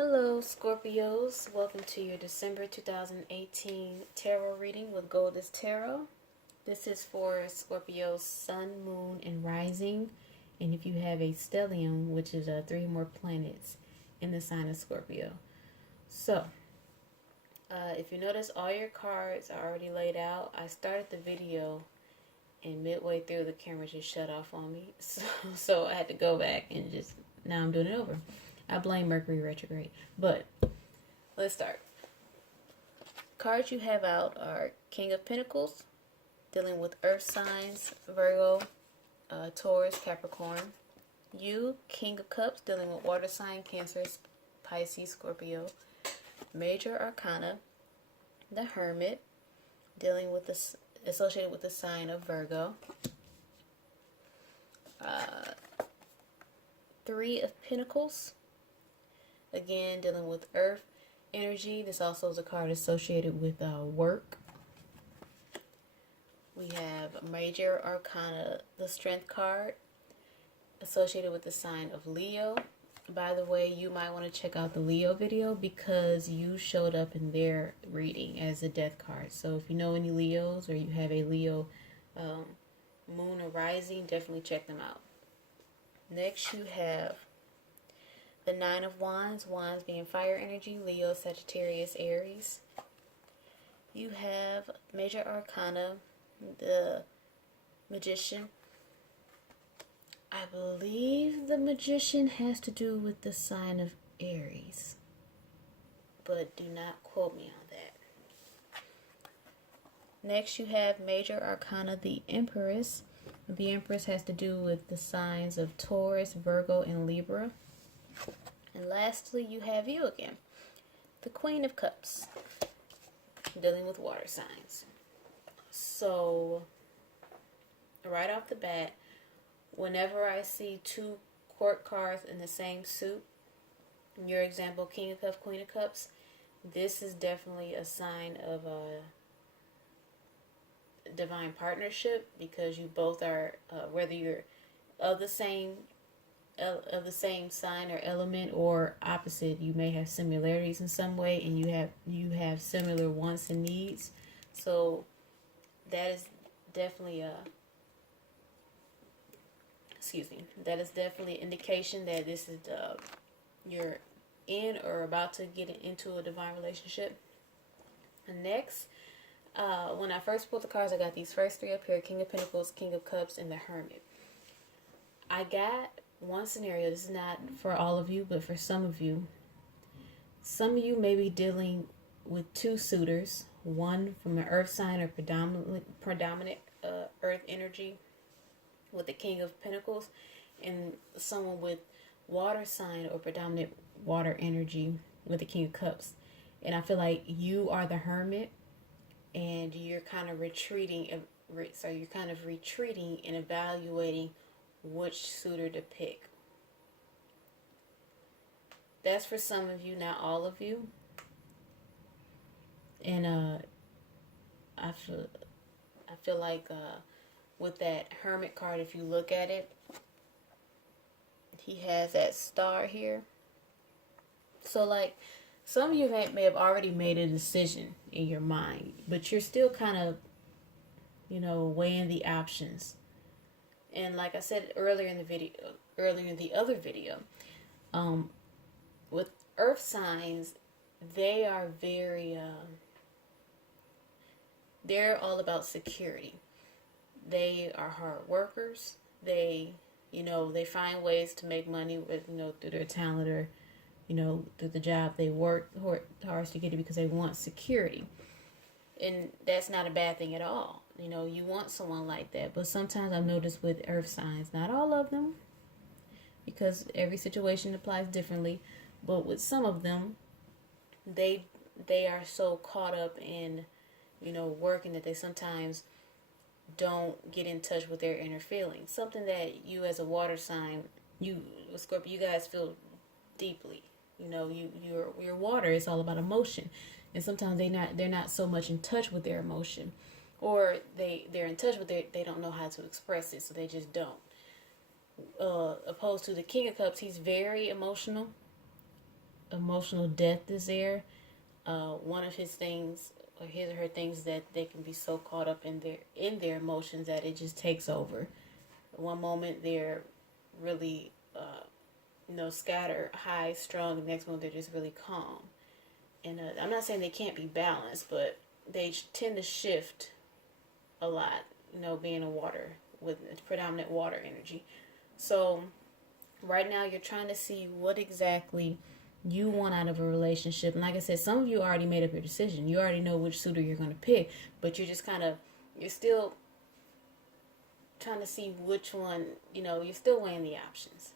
Hello, Scorpios. Welcome to your December 2018 tarot reading with Goldess Tarot. This is for Scorpio's Sun, Moon, and Rising. And if you have a stellium, which is 3 more planets in the sign of Scorpio. So, if you notice, all your cards are already laid out. I started the video and midway through the camera just shut off on me. So I had to go back and now I'm doing it over. I blame Mercury retrograde. But let's start. Cards you have out are King of Pentacles, dealing with earth signs, Virgo, Taurus, Capricorn. You, King of Cups, dealing with water sign, Cancer, Pisces, Scorpio. Major Arcana, the Hermit, dealing with associated with the sign of Virgo. Three of Pentacles, again dealing with earth energy. This also is a card associated with work. We have Major Arcana, the Strength card, associated with the sign of Leo. By the way, you might want to check out the Leo video because you showed up in their reading as a death card. So if you know any Leos or you have a Leo moon or rising, definitely check them out. Next you have the Nine of Wands, Wands being fire energy, Leo, Sagittarius, Aries. You have Major Arcana, the Magician. I believe the Magician has to do with the sign of Aries, but do not quote me on that. Next you have Major Arcana, the Empress. The Empress has to do with the signs of Taurus, Virgo, and Libra. And lastly, you have you again, the Queen of Cups, dealing with water signs. So, right off the bat, whenever I see two court cards in the same suit, in your example, King of Cups, Queen of Cups, this is definitely a sign of a divine partnership, because you both are, whether you're of the same sign or element or opposite, you may have similarities in some way, and you have similar wants and needs. So that is definitely that is definitely an indication that this is you're in or about to get into a divine relationship. And next, when I first pulled the cards, I got these first three up here: King of Pentacles, King of Cups, and the Hermit. I got one scenario. This is not for all of you, but for some of you. Some of you may be dealing with two suitors, one from an earth sign or predominant earth energy with the King of Pentacles, and someone with water sign or predominant water energy with the King of Cups. And I feel like you are the Hermit, and you're kind of retreating. So you're kind of retreating and evaluating which suitor to pick. That's for some of you, not all of you. And I feel like with that Hermit card, if you look at it, he has that star here. So like, some of you may have already made a decision in your mind, but you're still kind of, weighing the options. And like I said earlier in the other video, with earth signs, they are very, they're all about security. They are hard workers. They find ways to make money with, through their talent or, through the job they work hard to get it, because they want security. And that's not a bad thing at all. You want someone like that. But sometimes I've noticed with earth signs, not all of them, because every situation applies differently, but with some of them, they are so caught up in, working, that they sometimes don't get in touch with their inner feelings. Something that you as a water sign, Scorpio, you guys feel deeply. Your water is all about emotion, and sometimes they're not so much in touch with their emotion, or they're in touch with it, they don't know how to express it, so they just don't. Opposed to the King of Cups, he's very emotional, emotional depth is there. One of his things, or his or her things, that they can be so caught up in their emotions that it just takes over. One moment they're really scattered, high strung. The next moment they're just really calm. And I'm not saying they can't be balanced, but they tend to shift a lot. Being a water with predominant water energy. So right now you're trying to see what exactly you want out of a relationship. And like I said, some of you already made up your decision. You already know which suitor you're going to pick, but you're still trying to see which one, you're still weighing the options.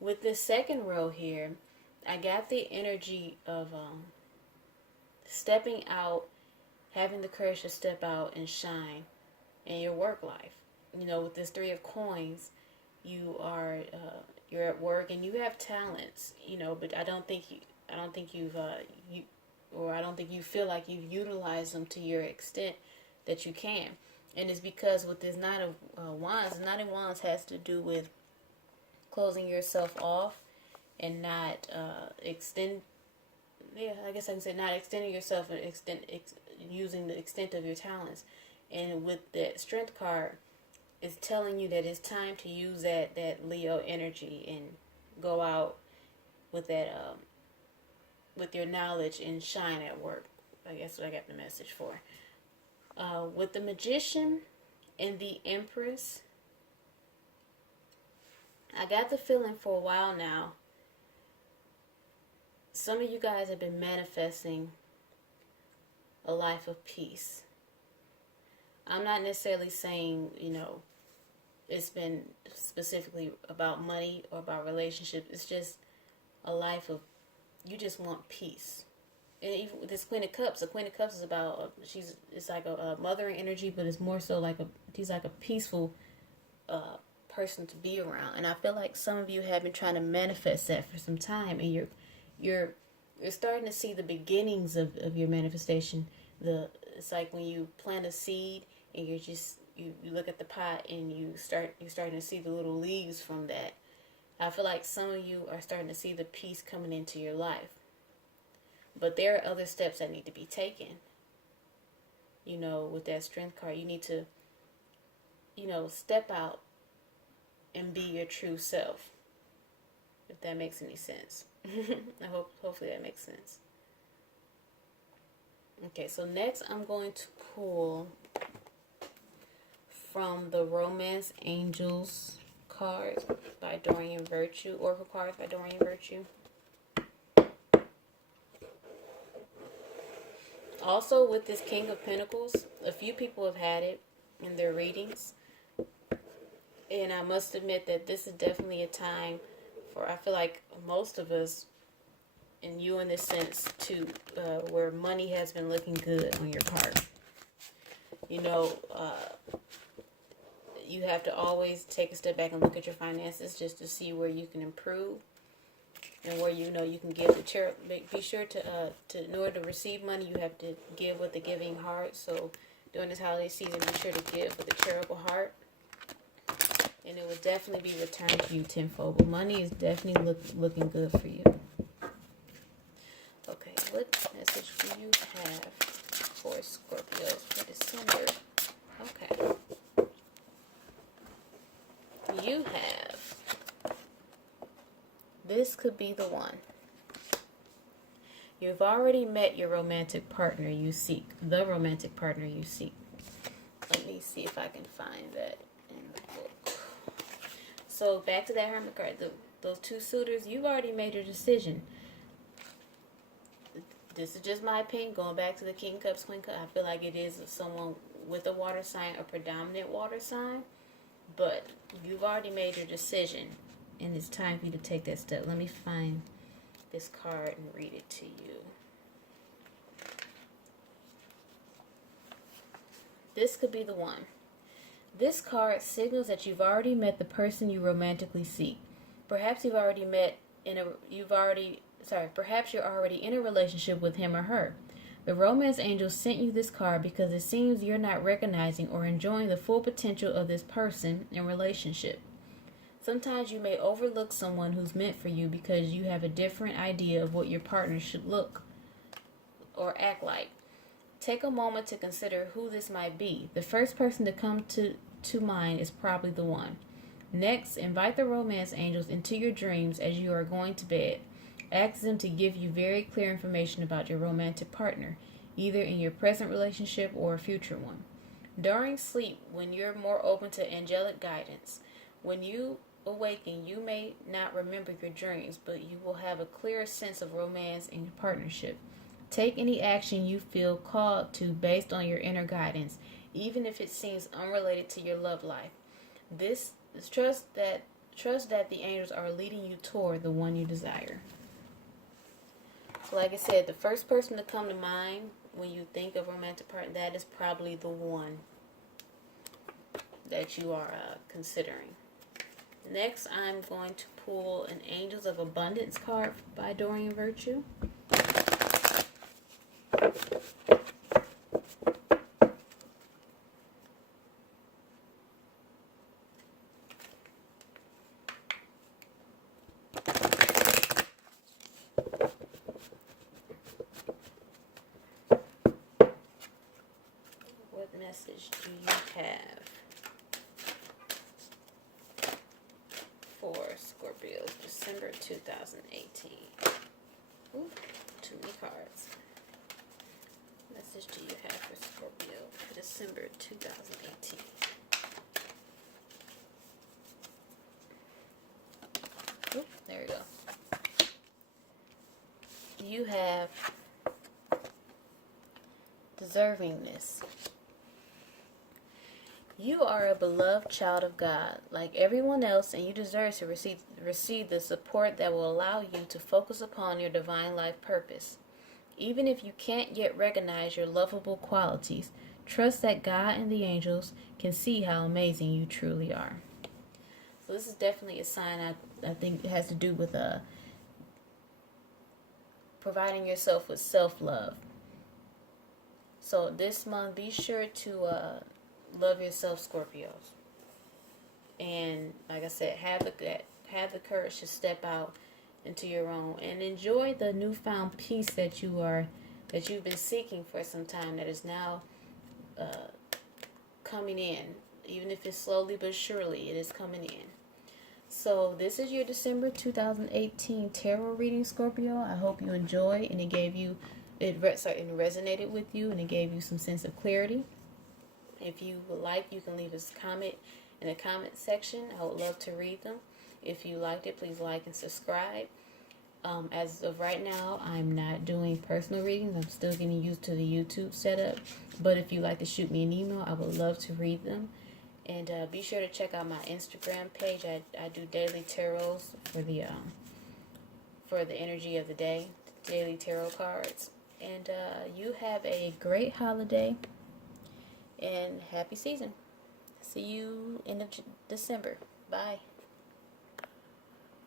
With this second row here, I got the energy of stepping out, having the courage to step out and shine in your work life. With this Three of Coins, you're at work and you have talents, but I don't think you feel like you've utilized them to your extent that you can. And it's because with this Nine of Wands, has to do with closing yourself off and not extending yourself and using the extent of your talents. And with that Strength card, it's telling you that it's time to use that Leo energy and go out with that with your knowledge and shine at work. I guess what I got the message for. With the Magician and the Empress, I got the feeling for a while now, some of you guys have been manifesting a life of peace. I'm not necessarily saying, it's been specifically about money or about relationships. It's just a life of, you just want peace. And even with this Queen of Cups, the Queen of Cups is about, it's like a mothering energy, but it's more so she's like a peaceful person to be around. And I feel like some of you have been trying to manifest that for some time, and you're starting to see the beginnings of your manifestation. It's like when you plant a seed and you look at the pot and you're starting to see the little leaves from that. I feel like some of you are starting to see the peace coming into your life. But there are other steps that need to be taken. With that Strength card, you need to, step out and be your true self. If that makes any sense. Hopefully that makes sense. Okay, so next I'm going to pull from the Romance Angels cards by Dorian Virtue, Oracle cards by Dorian Virtue. Also, with this King of Pentacles, a few people have had it in their readings. And I must admit that this is definitely a time for, I feel like most of us, and you in this sense too, where money has been looking good on your part. You have to always take a step back and look at your finances just to see where you can improve and where you can give the charity. Be sure to in order to receive money, you have to give with a giving heart. So during this holiday season, be sure to give with a charitable heart, and it will definitely be returned to you tenfold. But money is definitely looking good for you. Okay, what message do you have for Scorpios for December? Okay. You have, this could be the one. You've already met your romantic partner you seek. The romantic partner you seek. Let me see if I can find that in the book. So back to that Hermit card. Those two suitors, you've already made your decision. This is just my opinion. Going back to the King Cups, Queen Cup, I feel like it is someone with a water sign, a predominant water sign. But you've already made your decision, and it's time for you to take that step. Let me find this card and read it to you. This could be the one. This card signals that you've already met the person you romantically seek. Perhaps you're already in a relationship with him or her. The romance angel sent you this card because it seems you're not recognizing or enjoying the full potential of this person and relationship. Sometimes you may overlook someone who's meant for you because you have a different idea of what your partner should look or act like. Take a moment to consider who this might be. The first person to come to mind is probably the one. Next, invite the romance angels into your dreams as you are going to bed. Ask them to give you very clear information about your romantic partner, either in your present relationship or a future one. During sleep, when you're more open to angelic guidance, when you awaken, you may not remember your dreams, but you will have a clearer sense of romance in your partnership. Take any action you feel called to based on your inner guidance, even if it seems unrelated to your love life. This is trust that the angels are leading you toward the one you desire. So like I said, the first person to come to mind when you think of romantic partner, that is probably the one that you are considering. Next, I'm going to pull an Angels of Abundance card by Dorian Virtue. What message do you have for Scorpio, December 2018? Ooh, too many cards. What message do you have for Scorpio for December 2018? Oop, there we go. You have deservingness. You are a beloved child of God, like everyone else, and you deserve to receive the support that will allow you to focus upon your divine life purpose. Even if you can't yet recognize your lovable qualities, trust that God and the angels can see how amazing you truly are. So this is definitely a sign I think it has to do with providing yourself with self-love. So this month, be sure to love yourself, Scorpios. And like I said, have the courage to step out into your own and enjoy the newfound peace that you've been seeking for some time, that is now coming in. Even if it's slowly but surely, it is coming in. So this is your December 2018 tarot reading, Scorpio. I hope you enjoy and it resonated with you and it gave you some sense of clarity. If you would like, you can leave us a comment in the comment section. I would love to read them. If you liked it, please like and subscribe. As of right now, I'm not doing personal readings. I'm still getting used to the YouTube setup. But if you'd like to shoot me an email, I would love to read them. And be sure to check out my Instagram page. I do daily tarots for the energy of the day, daily tarot cards. And you have a great holiday and happy season. See you in December. Bye.